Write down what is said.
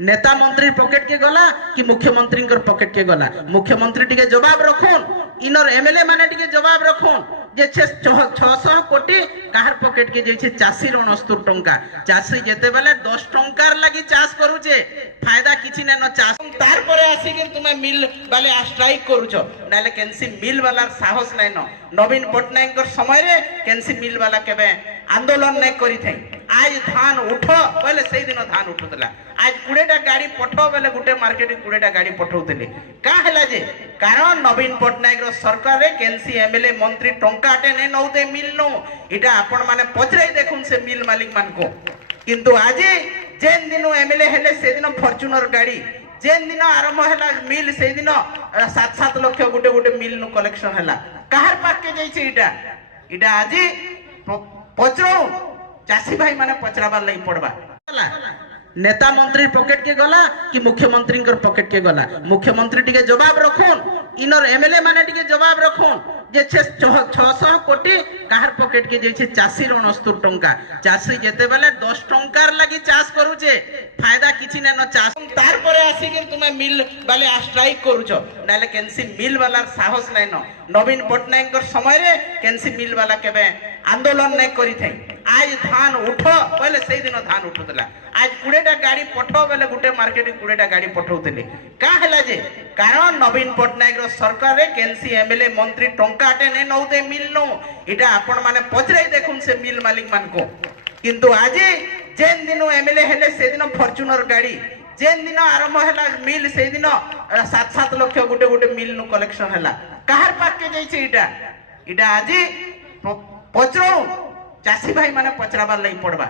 नेता मंत्री पॉकेट के गला कि मुख्यमंत्री पॉकेट के गला मुख्यमंत्री टिके जवाब रखुन इनर एमएलए माने टिके जवाब रखुन जे 600 कोटी काहर पॉकेट के जैसे चाषी 69 टंका चाषी जेते बेले 10 टंकार लगी चाष करूचे फायदा किछि ने न चाष तार परे आसी कि तुमे मिल वाले स्ट्राइक करूछो नाले केनसी मिल वाला साहस नै न नवीन पटनायक समय रे केनसी मिल वाला केबे आंदोलन नै करी थे आज धान उठ बोले से दिन धान उठुतला आज 20टा गाड़ी पठाओ बोले गुटे मार्केट 20टा गाड़ी पठाउतले का हला जे कारण नवीन पटनायक रो सरकार रे केनसी एमएलए मंत्री टंकाटे नै नउते मिल नो इटा आपण माने पचराई देखुन से मिल मालिक मान को किंतु आज जेन दिन एमएलए हेले से दिन फॉर्च्यूनर गाड़ी जेन दिन आरंभ हैला मिल से दिन 7-7 लाख गुटे गुटे मिल नु कलेक्शन हैला काहर पाक के जाई छै इटा इटा आज पचरो चाषी भाई माने पचराबार लई पड़बा नेता मंत्री पॉकेट के गला कि मुख्यमंत्री पॉकेट के गला मुख्यमंत्री टिके जवाब रखुन इनर एमएलए माने टिके जवाब रखुन जे 600 कोटी काहर पॉकेट के जैसे चाषी 69 टंका चाषी जेते बेले 10 टंकार लगी चाष करूचे फायदा किछि ने न चाष तार परे आसी कि तुमे मिल वाले स्ट्राइक करूछो नाले केनसी मिल वाला साहस नै न नवीन पटनायक समय रे केनसी मिल वाला केबे आंदोलन नै करी थे आज धान उठ बोले से दिन धान उठुतला आज 20टा गाड़ी पठाओ बोले गुटे मार्केट 20टा गाड़ी पठाउतले का हला जे कारण नवीन पटनायक रो सरकार रे केनसी एमएलए मंत्री टंकाटे नै नउते मिल नो इटा आपण माने पचराई देखुन से मिल मालिक मान को किंतु आज जेन दिन एमएलए हेले से दिन फॉर्च्यूनर गाड़ी जेन दिन आरंभ हैला मिल से दिन 7-7 लाख गुटे गुटे मिल नु कलेक्शन हैला काहर पाक के जाई छै इटा आज पचरो चाषी भाई माने पचराबार लई पड़बा।